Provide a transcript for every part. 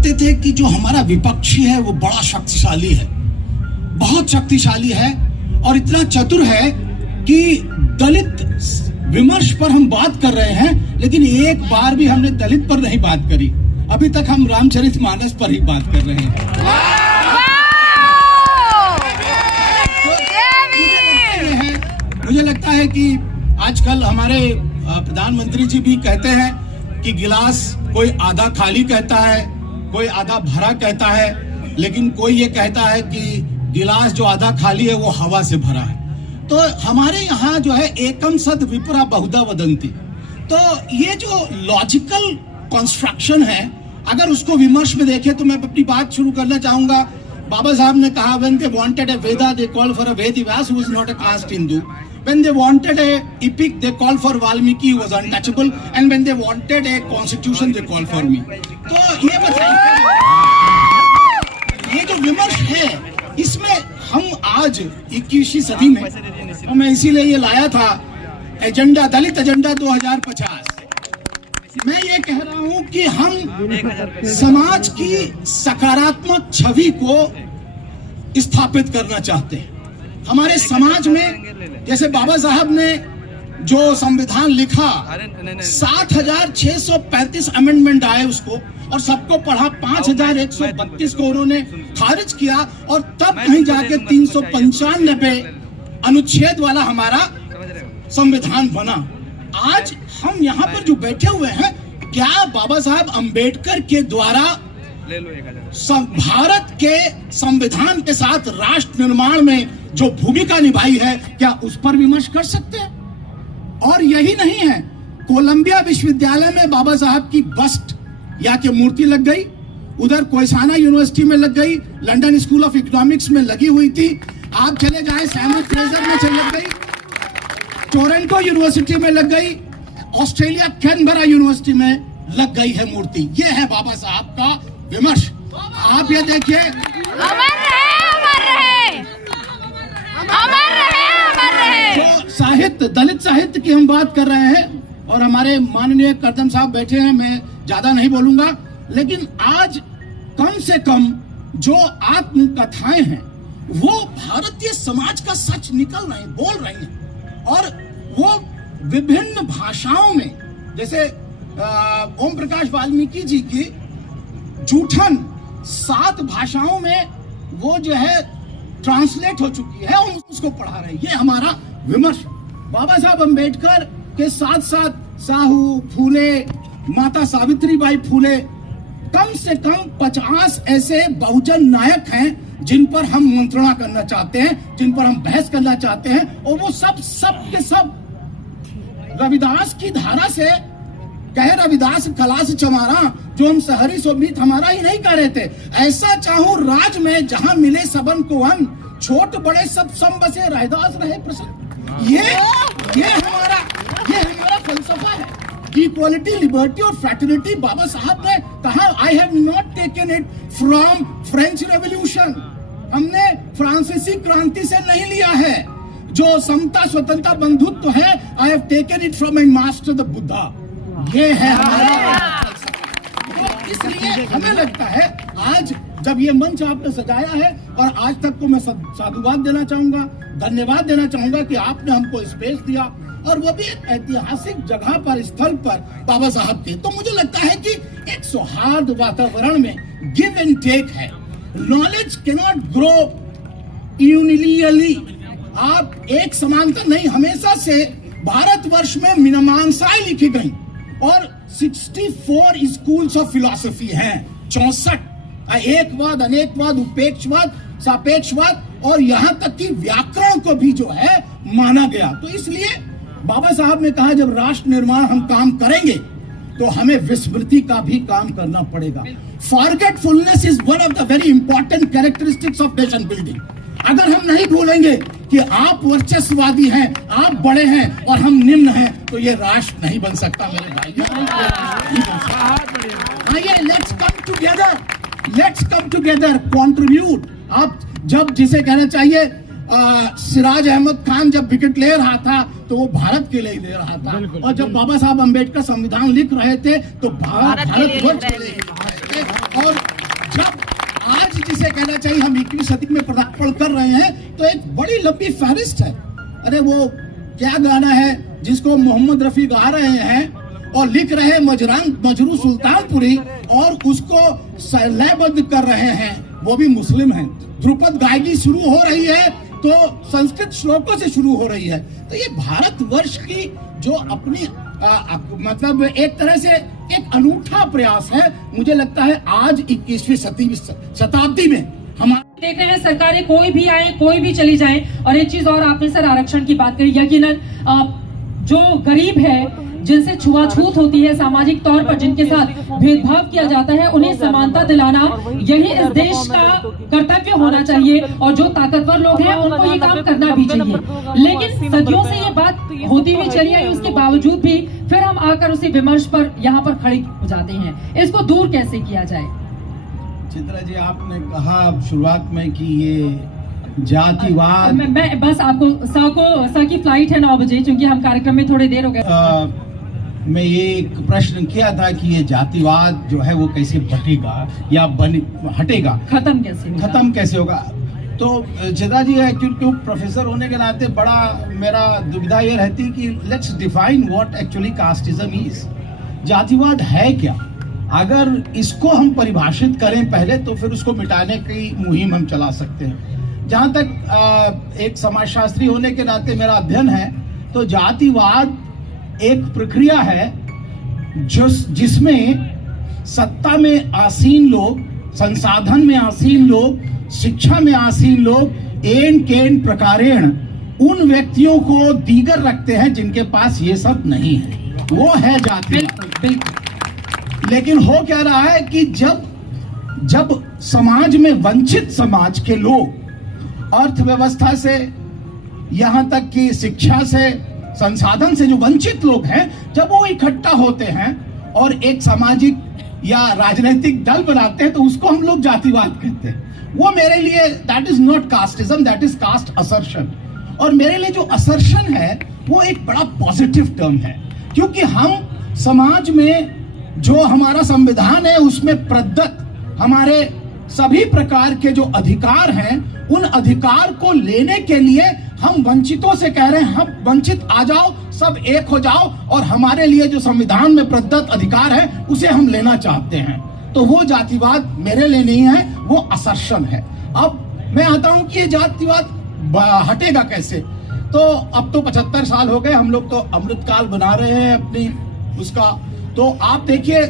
करते थे कि जो हमारा विपक्षी है वो बड़ा शक्तिशाली है, बहुत शक्तिशाली है और इतना चतुर है कि दलित विमर्श पर हम बात कर रहे हैं, लेकिन एक बार भी हमने दलित पर नहीं बात करी। अभी तक हम रामचरितमानस पर ही बात कर रहे हैं। मुझे लगता है कि आजकल हमारे प्रधानमंत्री जी भी कहते हैं कि गिलास कोई आधा खाली कहता है, कोई आधा भरा कहता है, लेकिन कोई ये कहता है कि गिलास जो आधा खाली है वो हवा से भरा है। तो हमारे यहाँ जो है एकम सद विपरा बहुधा वदंती, तो ये जो लॉजिकल कंस्ट्रक्शन है, अगर उसको विमर्श में देखें तो मैं अपनी बात शुरू करना चाहूंगा। बाबा साहब ने कहा, when they wanted a Veda, they called for a Vedivyas who was not a caste Hindu. When they wanted a epic, they called for Valmiki, who was untouchable. And when they wanted a constitution, they called for me. तो ये बताइए, ये जो विमर्श है, इसमें हम आज 21वीं सदी में, और मैं इसीलिए ये लाया था एजेंडा, दलित एजेंडा 2050। मैं ये कह रहा हूं कि हम समाज की सकारात्मक छवि को स्थापित करना चाहते हैं। हमारे समाज में जैसे बाबा साहब ने जो संविधान लिखा, 7,635 अमेंडमेंट आए उसको, और सबको पढ़ा, 5,132 को उन्होंने खारिज किया, और तब कहीं जाके 395 अनुच्छेद वाला हमारा संविधान बना। आज हम यहाँ पर जो बैठे हुए हैं, क्या बाबा साहब अंबेडकर के द्वारा भारत के संविधान के साथ राष्ट्र निर्माण में जो भूमिका निभाई है, क्या उस पर विमर्श कर सकते हैं? और यही नहीं है, कोलंबिया विश्वविद्यालय में बाबा साहब की बस्ट या की मूर्ति लग गई, उधर कोयसाना यूनिवर्सिटी में लग गई, लंदन स्कूल ऑफ इकोनॉमिक्स में लगी हुई थी, आप चले जाए सैमुअल फ्रेजर में लग गई, टोरंटो यूनिवर्सिटी में लग गई, ऑस्ट्रेलिया कैनबरा यूनिवर्सिटी में लग गई है मूर्ति। ये है बाबा साहब का विमर्श। आप ये देखिए, जो साहित्य, दलित साहित्य की हम बात कर रहे हैं, और हमारे माननीय करदम साहब बैठे हैं, मैं ज्यादा नहीं बोलूंगा, लेकिन आज कम से कम जो आत्मकथाएं हैं वो भारतीय समाज का सच निकल रही, बोल रही हैं, और वो विभिन्न भाषाओं में, जैसे ओम प्रकाश वाल्मीकि जी की जूठन 7 भाषाओं में वो जो है ट्रांसलेट हो चुकी है, और उसको पढ़ा रहे हैं। ये हमारा विमर्श। बाबा साहब अंबेडकर के साथ साथ साहू, फूले, माता सावित्रीबाई फूले, कम से कम 50 ऐसे बहुजन नायक हैं जिन पर हम मंत्रणा करना चाहते हैं, जिन पर हम बहस करना चाहते हैं, और वो सब के सब रविदास की धारा से कहे, रविदास कला से चमारा, जो हम सहरी सोमीत हमारा ही नहीं कह रहे थे। ऐसा चाहूं राज में जहां मिले सबन को अन्न, छोट बड़े सब सम बसे, रैदास रहे प्रसन्न। ये हमारा फलसफा है, इक्वालिटी, लिबर्टी और फ्रैटर्निटी। बाबा साहब ने कहा, I have not taken it from French revolution, हमने फ्रांसीसी क्रांति से नहीं लिया है। जो समता, स्वतंत्रता, बंधुत्व है, I have taken it from my master the Buddha. ये है हमारा फलसफा। इसलिए हमें लगता है आज जब ये मंच आपने सजाया है, और आज तक को मैं साधुवाद देना चाहूंगा, धन्यवाद देना चाहूंगा कि आपने हमको स्पेस दिया, और वो भी एक ऐतिहासिक जगह पर, स्थल पर बाबा साहब के। तो मुझे लगता है कि एक सौहार्द वातावरण में गिव एंड टेक है। नॉलेज कैनॉट ग्रो यूनिलियरली, आप एक समानता नहीं, हमेशा से भारतवर्ष में मीमांसाएं लिखी गई, और 64 स्कूल्स ऑफ फिलॉसफी हैं, 64, एकवाद, अनेकवाद, उपेक्षवाद, सापेक्षवाद, और यहाँ तक कि व्याकरण को भी जो है माना गया। तो इसलिए बाबा साहब ने कहा, जब राष्ट्र निर्माण हम काम करेंगे तो हमें विस्मृति का भी काम करना पड़ेगा। Forgetfulness is one of the very important characteristics of nation building. अगर हम नहीं भूलेंगे कि आप वर्चस्ववादी हैं, आप बड़े हैं और हम निम्न हैं, तो ये राष्ट्र नहीं बन सकता मेरे भाई। आइए, लेट्स कम टुगेदर, कंट्रीब्यूट। आप जब, जिसे कहना चाहिए, सिराज अहमद खान जब विकेट ले रहा था तो वो भारत के लिए ले रहा था, और जब बाबा साहब अंबेडकर संविधान लिख रहे थे तो भारत वर्ष के लिए और जब आज जिसे कहना चाहिए हम 21वीं सदी में पदार्पण कर रहे हैं, तो एक बड़ी लंबी फहरिस्त है। अरे वो क्या गाना है जिसको मोहम्मद रफी गा रहे हैं और लिख रहे हैं मजरू सुल्तानपुरी, और उसको लयबद्ध कर रहे हैं, वो भी मुस्लिम हैं। ध्रुपद गायकी शुरू हो रही है तो संस्कृत श्लोकों से शुरू हो रही है। तो ये भारतवर्ष की जो अपनी मतलब एक तरह से एक अनूठा प्रयास है। मुझे लगता है आज 21वीं शताब्दी में हमारे देख रहे हैं सरकारें कोई भी आए कोई भी चली जाए। और एक चीज और, आपने सर आरक्षण की बात करी, यकीनन जो गरीब है, जिनसे छुआछूत होती है, सामाजिक तौर पर जिनके साथ भेदभाव किया जाता है, उन्हें समानता दिलाना यही इस देश का कर्तव्य होना चाहिए। और जो ताकतवर लोग हैं उनको ये काम करना भी चाहिए। लेकिन सदियों से ये बात होती हुई चली आई, उसके बावजूद भी फिर हम आकर उसी विमर्श पर यहाँ पर खड़े हो जाते हैं। इसको दूर कैसे किया जाए? चित्रा जी, आपने कहा शुरुआत में कि ये जातिवाद, मैं बस आपको सर की फ्लाइट है 9 बजे, क्योंकि हम कार्यक्रम में थोड़ी देर हो गए। मैं ये एक प्रश्न किया था कि ये जातिवाद जो है वो कैसे बटेगा या हटेगा, खत्म कैसे होगा। तो चित्रा जी है, क्योंकि प्रोफेसर होने के नाते बड़ा मेरा दुविधा ये रहती है कि let's define what actually casteism is. जातिवाद है क्या? अगर इसको हम परिभाषित करें पहले, तो फिर उसको मिटाने की मुहिम हम चला सकते हैं। जहां तक एक समाजशास्त्री होने के नाते मेरा अध्ययन है, तो जातिवाद एक प्रक्रिया है जिसमें सत्ता में आसीन लोग, संसाधन में आसीन लोग, शिक्षा में आसीन लोग एन केन प्रकारेण उन व्यक्तियों को दीगर रखते हैं जिनके पास ये सब नहीं है। वो है जातिवाद। लेकिन हो क्या रहा है कि जब समाज में वंचित समाज के लोग अर्थव्यवस्था से यहां तक कि शिक्षा से, संसाधन से जो वंचित लोग हैं, जब वो इकट्ठा होते हैं और एक सामाजिक या राजनीतिक दल बनाते हैं, तो उसको हम लोग जातिवाद कहते हैं। वो मेरे लिए that is not casteism, that is caste assertion. और मेरे लिए जो असर्शन है वो एक बड़ा पॉजिटिव टर्म है, क्योंकि हम समाज में जो हमारा संविधान है उसमें प्रदत्त हमारे सभी प्रकार के जो अधिकार हैं, उन अधिकार को लेने के लिए हम वंचितों से कह रहे हैं, हम वंचित आ जाओ, सब एक हो जाओ, और हमारे लिए जो संविधान में प्रदत्त अधिकार है उसे हम लेना चाहते हैं। तो वो जातिवाद मेरे लिए नहीं है, वो असर्शन है। अब मैं आता हूं कि ये जातिवाद हटेगा कैसे। तो अब तो 75 साल हो गए, हम लोग तो अमृतकाल बना रहे हैं अपनी उसका। तो आप देखिए,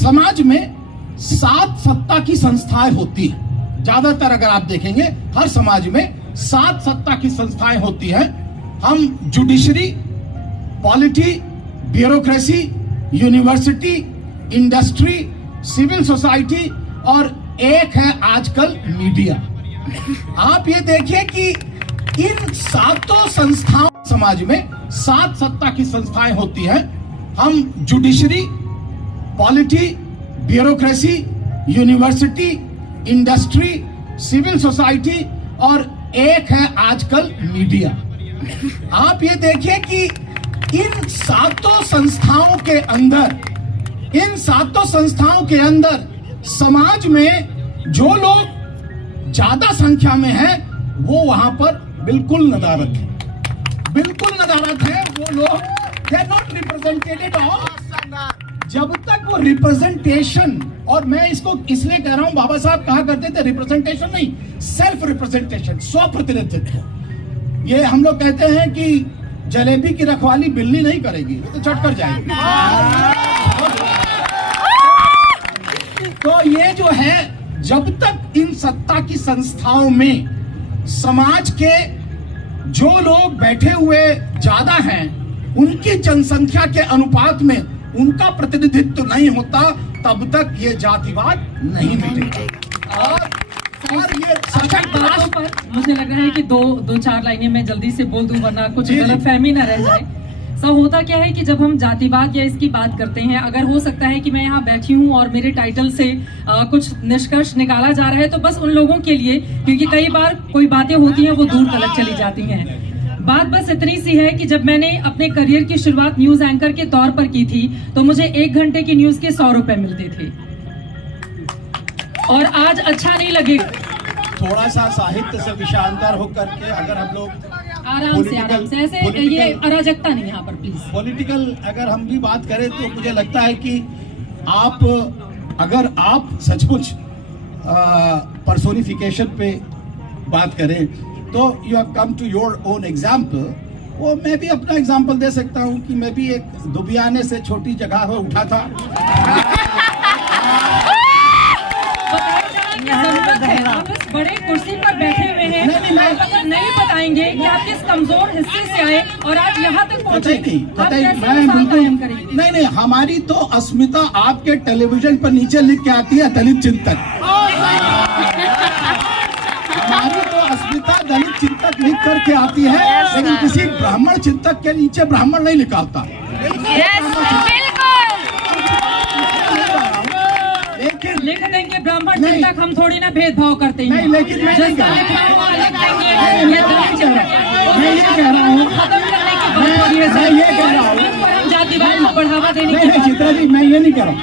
समाज में 7 सत्ता की संस्थाएं होती है। ज्यादातर अगर आप देखेंगे हर समाज में 7 सत्ता की संस्थाएं होती हैं। हम judiciary, polity, bureaucracy, university, industry, civil society, और एक है आजकल मीडिया। आप ये देखिए कि इन 7 संस्थाओं, समाज में 7 सत्ता की संस्थाएं होती हैं। हम judiciary, polity, bureaucracy, university, industry, civil society, और एक है आजकल मीडिया। आप ये देखिए कि इन 7 संस्थाओं के अंदर, इन 7 संस्थाओं के अंदर समाज में जो लोग ज्यादा संख्या में हैं, वो वहां पर बिल्कुल नदारत है, बिल्कुल नदारत है। वो लोग they are not represented of. जब तक वो रिप्रेजेंटेशन, और मैं इसको इसलिए कह रहा हूं, बाबा साहब कहा करते थे रिप्रेजेंटेशन नहीं, सेल्फ रिप्रेजेंटेशन, स्व प्रतिनिधित्व। ये हम लोग कहते हैं कि जलेबी की रखवाली बिल्ली नहीं करेगी, तो चट कर जाएगी। तो ये जो है, जब तक इन सत्ता की संस्थाओं में समाज के जो लोग बैठे हुए ज्यादा हैं, उनकी जनसंख्या के अनुपात में उनका प्रतिनिधित्व नहीं होता, तब तक ये जातिवाद नहीं मिटेगा। और ये सशक्त बातों पर मुझे लग रहा है कि दो चार लाइनें मैं जल्दी से बोल दूं, वरना कुछ गलतफहमी न रह जाए। सो होता क्या है कि जब हम जातिवाद या इसकी बात करते हैं, अगर हो सकता है कि मैं यहाँ बैठी हूँ और मेरे टाइटल से कुछ निष्कर्ष निकाला जा रहा है, तो बस उन लोगों के लिए, क्योंकि कई बार कोई बातें होती हैं वो दूर तलक चली जाती हैं। बात बस इतनी सी है कि जब मैंने अपने करियर की शुरुआत न्यूज एंकर के तौर पर की थी, तो मुझे 1 घंटे की न्यूज के 100 रुपए मिलते थे। और आज अच्छा नहीं लगेगा। थोड़ा सा साहित्य से विषयांतर होकर के अगर हम लोग आराम से ऐसे ये अराजकता नहीं यहाँ पर प्लीज। पॉलिटिकल अगर हम भी बात करें तो मुझे लगता है कि अगर आप सचमुच पर्सोनिफिकेशन पे बात करें तो you have come to your own example. वो मैं भी अपना एग्जाम्पल दे सकता हूँ कि मैं भी एक दुबियाने से छोटी जगह में उठा था। आप इस बड़े कुर्सी पर बैठे हुए हैं, आप अगर नहीं बताएंगे कि आप किस कमजोर हिस्से से आए और आप यहाँ तक पहुँचे, आप कैसे मिसाल कायम करेंगे? नहीं, हमारी तो अस्मिता आपके टेलीविजन पर नीचे लिख के आती है दलित चिंतक। हमारी तो अस्मिता दलित चिंतक लिख करके आती है, लेकिन किसी ब्राह्मण चिंतक के नीचे ब्राह्मण नहीं लिखाता। लिख देंगे ब्राह्मण चिंतक, हम थोड़ी ना भेदभाव करते हैं। नहीं, लेकिन मैं नहीं कह रहा हूँ, खत्म करने की बात हो रही है सर। मैं ये कह रहा हूँ, हम जातिवाद को बढ़ावा देने की चित्रा जी मैं ये नहीं कह रहा हूँ।